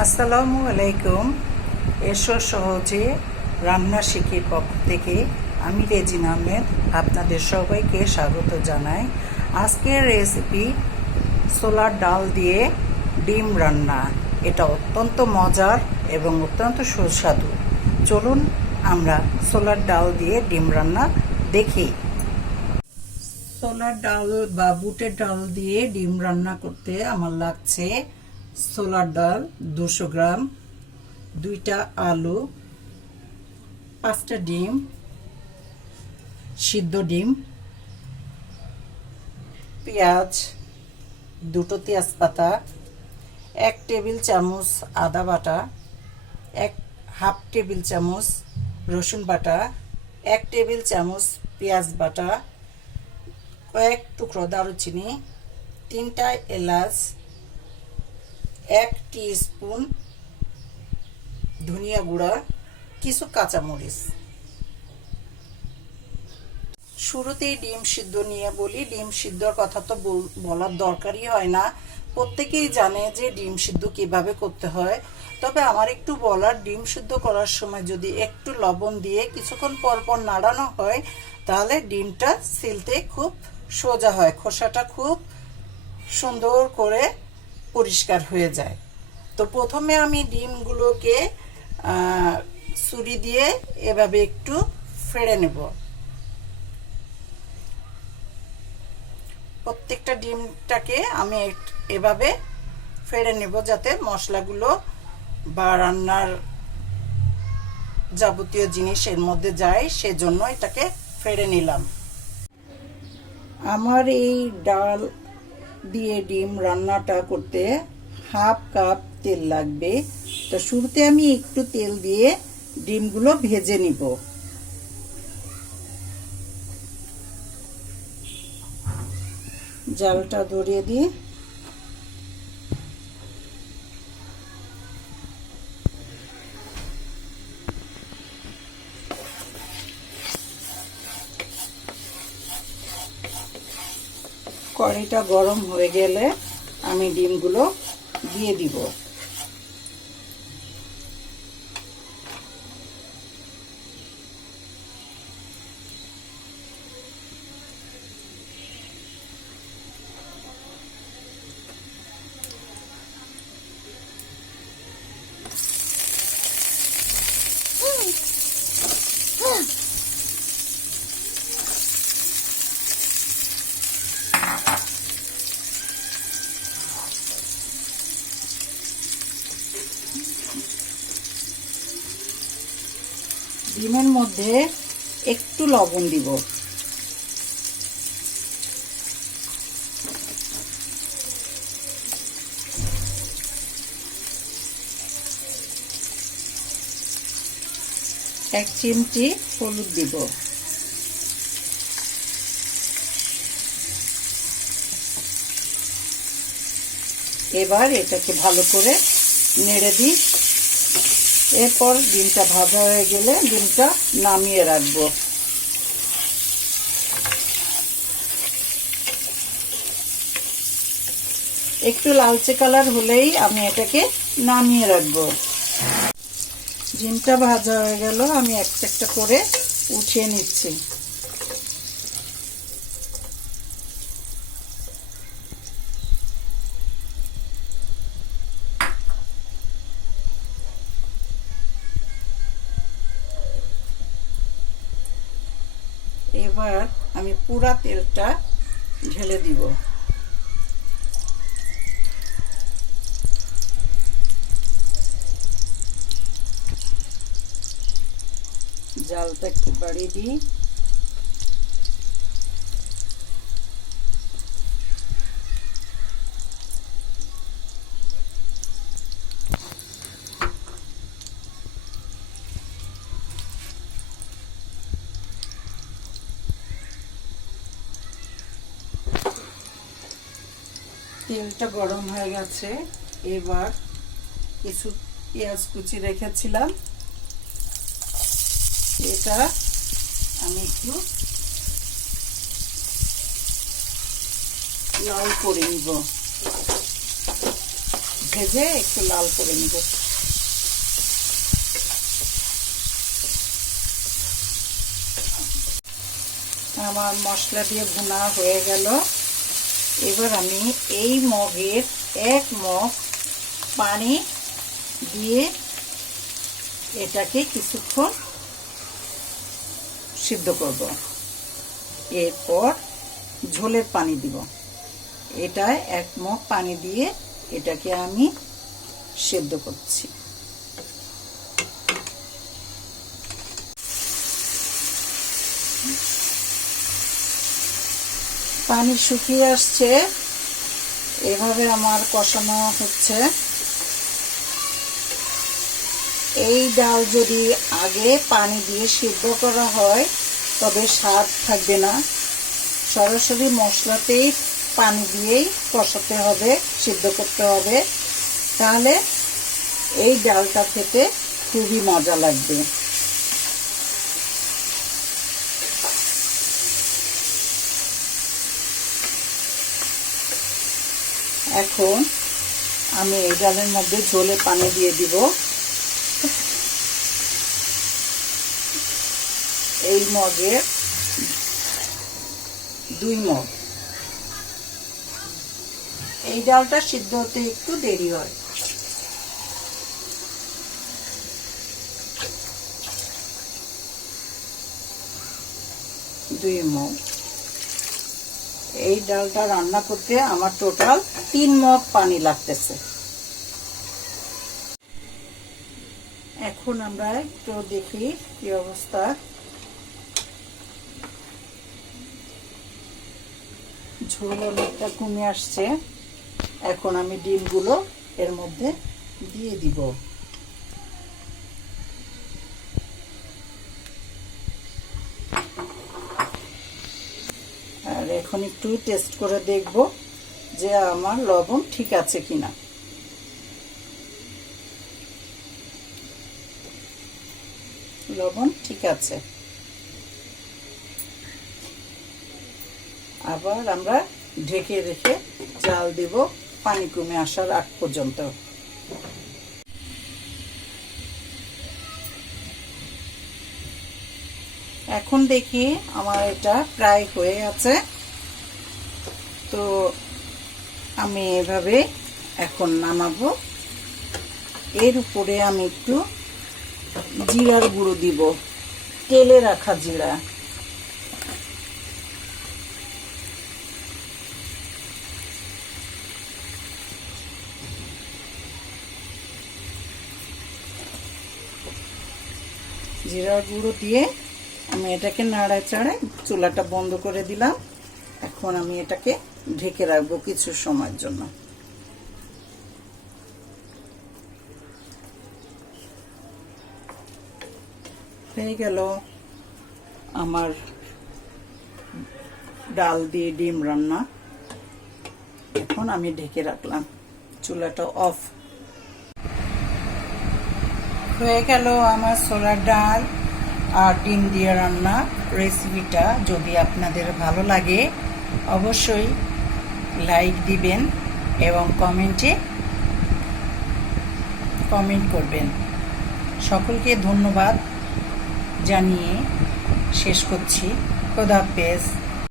আসসালামু আলাইকুম। এসো সহজে রান্না শিখির পক্ষ থেকে। আমি রেজিন আহমেদ, আপনাদের সবাইকে স্বাগত জানাই। আজকের রেসিপি সোলার ডাল দিয়ে ডিম রান্না। এটা অত্যন্ত মজার এবং অত্যন্ত সুস্বাদু। চলুন আমরা সোলার ডাল দিয়ে ডিম রান্না দেখি। সোলার ডাল বা বুটের ডাল দিয়ে ডিম রান্না করতে আমার লাগছে সোলার ডাল দুশো গ্রাম, দুইটা আলু, পাঁচটা ডিম, সিদ্ধ ডিম, পেঁয়াজ, দুটো তেজপাতা, এক টেবিল চামচ আদা বাটা, এক হাফ টেবিল চামচ রসুন বাটা, এক টেবিল চামচ পেঁয়াজ বাটা, কয়েক টুকরো দারুচিনি, তিনটা এলাচ এক স্পুন ধনিয়া গুঁড়া, কিছু কাঁচামরিচ। শুরুতেই ডিম সিদ্ধ নিয়ে বলি, ডিম সিদ্ধর কথা তো বলার দরকারই হয় না। প্রত্যেকেই জানে যে ডিম সিদ্ধ কীভাবে করতে হয়। তবে আমার একটু বলার, ডিম সিদ্ধ করার সময় যদি একটু লবণ দিয়ে কিছুক্ষণ পর পর নাড়ানো হয়, তাহলে ডিমটা সিলতে খুব সোজা হয়। খোসাটা খুব সুন্দর করে পরিষ্কার হয়ে যায়। তো প্রথমে আমি ডিমগুলোকে ছুরি দিয়ে এভাবে একটু ফেড়ে নেব। প্রত্যেকটা ডিমটাকে আমি এভাবে ফেড়ে নেব যাতে মশলাগুলো বা রান্নার যাবতীয় জিনিস এর মধ্যে যায়, সেজন্য এটাকে ফেড়ে নিলাম। আমার এই ডাল দিয়ে ডিম রান্নাটা করতে হাফ কাপ তেল লাগবে। তো শুরুতে আমি একটু তেল দিয়ে ডিমগুলো ভেজে নিব। জালটা ধরিয়ে দিয়ে কড়াইটা গরম হয়ে গেলে আমি ডিমগুলো দিয়ে দিব। ডিমের মধ্যে একটু লবণ দিব। এক চিমটি হলুদ দিব। এবার এটাকে ভালো করে নেড়ে দিই। এরপর ডিমটা ভাজা হয়ে গেলে ডিমটা নামিয়ে রাখব। একটু লালচে কালার হলেই আমি এটাকে নামিয়ে রাখব। ডিমটা ভাজা হয়ে গেল, আমি একটা একটা করে উঠিয়ে নিচ্ছি। এবার আমি পুরা তেলটা ঢেলে দিব। জালটা একটু বাড়িয়ে দিই। তেলটা গরম হয়ে গেছে। এবার কিছু পেঁয়াজ কুচি রেখেছিলাম। এটা আমি একটু লাল করে নিব। ভেজে একটু লাল করে নিব। আমার মশলা দিয়ে ভুনা হয়ে গেল। এবার আমি এই মগের এক মগ পানি দিয়ে এটাকে কিছুক্ষণ সিদ্ধ করব। এরপর ঝোলের পানি দিব। এটা এক মগ পানি দিয়ে এটাকে আমি সেদ্ধ করছি। পানি শুকিয়ে আসছে। এভাবে আমার কষানো হচ্ছে। এই ডাল যদি আগে পানি দিয়ে সিদ্ধ করা হয়, তবে স্বাদ থাকবে না। সরাসরি মশলাতেই পানি দিয়েই কষাতে হবে, সিদ্ধ করতে হবে। তাহলে এই ডালটা খেতে খুবই মজা লাগবে। এখন আমি এই ডালের মধ্যে ঝোলে পানি দিয়ে দিব। এই মগে দুই মগ। এই ডালটা সিদ্ধ হতে একটু দেরি হয়। দুই মগ। এই ডালটা রান্না করতে আমার টোটাল তিন মগ পানি লাগতেছে। এখন আমরা একটু দেখি কি অবস্থা। ঝোল অনেকটা কমে আসছে। এখন আমি ডিমগুলো এর মধ্যে দিয়ে দিব। আর এখন একটু টেস্ট করে দেখব। যে আমার লবণ ঠিক আছে কিনা। লবণ ঠিক আছে। আবার আমরা ঢেকে রেখে জাল দেব পানি কমে আসার আগ পর্যন্ত। এখন দেখি আমার এটা প্রায় হয়ে আছে। তো আমি এভাবে এখন নামাবো। এর উপরে আমি একটু জিরার গুঁড়ো দিব। তেলে রাখা জিরা। জিরার গুঁড়ো দিয়ে আমি এটাকে নাড়ায় চাড়ায় চুলাটা বন্ধ করে দিলাম। এখন আমি এটাকে ঢেকে রাখব কিছু সময়ের জন্য। হয়ে গেল আমার ডাল দিয়ে ডিম রান্না। এখন আমি ঢেকে রাখলাম, চুলাটা অফ। হয়ে গেল আমার ছোলার ডাল আর ডিম দিয়ে রান্না রেসিপিটা। যদি আপনাদের ভালো লাগে অবশ্যই লাইক দিবেন এবং কমেন্টে কমেন্ট করবেন। সকলকে ধন্যবাদ জানিয়ে শেষ করছি। খোদাহাফেজ